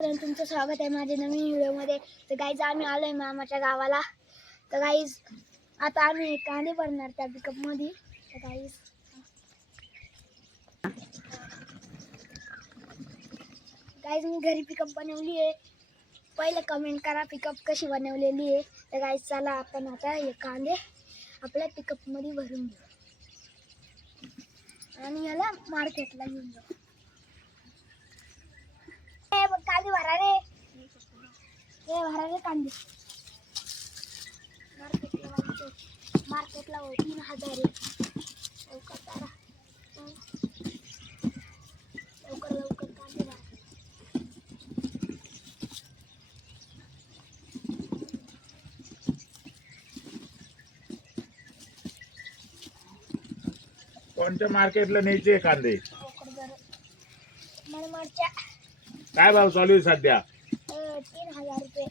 तुमचं स्वागत आहे माझ्या नवीन व्हिडिओमध्ये। तर गाईज आम्ही आलोय मामाच्या गावाला। तर गाईज आता आम्ही कांदे भरणार त्या पिकअप मध्ये। तर गाईज मी घरी पिकअप बनवली आहे। पहिले कमेंट करा पिकअप कशी बनवलेली आहे। तर गाईज चला आपण आता हे कांदे आपल्या पिकअप मध्ये भरून घेऊ आणि याला मार्केटला घेऊन जाऊ। कांदे भरा रे, ये भरा रे कांदे। मार्केटला 3000 आहे। लवकर लवकर कांदे भरा। कोणत्या मार्केटला न्यायचे कांदे? मनमाडच्या। काय भाव चालू आहे सध्या? 3000 रुपये।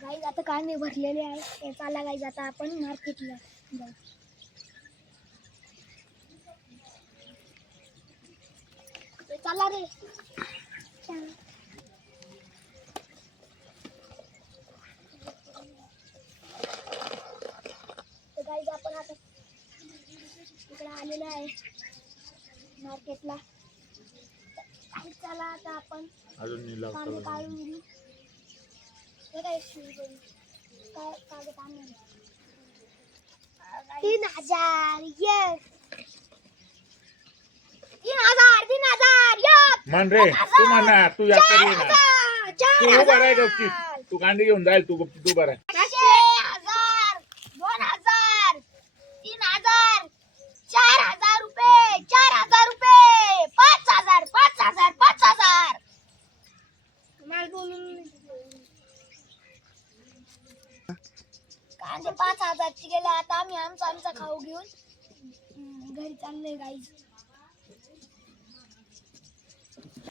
गाईज आता कांदे भरलेले आहे। चला गाईज आता आपण मार्केटला जाऊ। चला रे। गाईज आपण आता इकडे आलेलो आहे मार्केटला। चला आता आपण कांदे काढून घेऊ। हे काय कागद आणून 3000 yes 3000 yes म्हण रे, तू म्हणा, तू या करी ना, तू उभा राह गपचीत, तू कांदे घेऊन जाईल, तू गपचीत उभा राह। 1000 2000 3000 4000 रुपये 4000 रुपये 5000 कांदे 5000 ची गेले। आता आम्ही आमचा खाऊ घेऊन घरी चाललोय गाईज।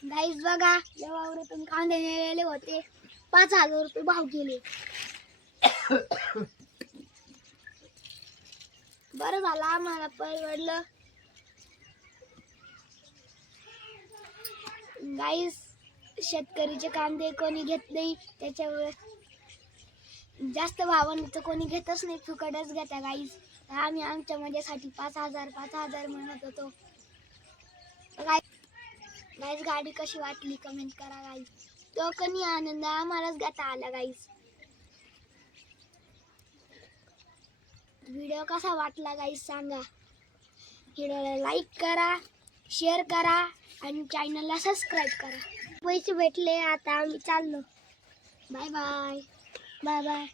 गाईज बघा, या वावरातून कांदे नेलेले होते 5000 रुपये भाव गेले। बरं झालं आम्हाला परवडलं। गाईज शेतकरीचे कांदे कोणी घेत नाही, त्याच्यामुळे जास्त भावाने तर कोणी घेतच नाही, फुकटच घेता गाईज। आम्ही आमच्या मजेसाठी 5000 म्हणत होतो। गाईज गाडी कशी वाटली कमेंट करा गाईज। तो कधी आनंद आम्हालाच घेता आला गाईज। व्हिडिओ कसा वाटला गाईज सांगा। व्हिडिओला लाईक करा, शेअर करा आणि चॅनलला सबस्क्राईब करा। पैसे भेटले, आता आम्ही चाललो। Bye bye bye bye.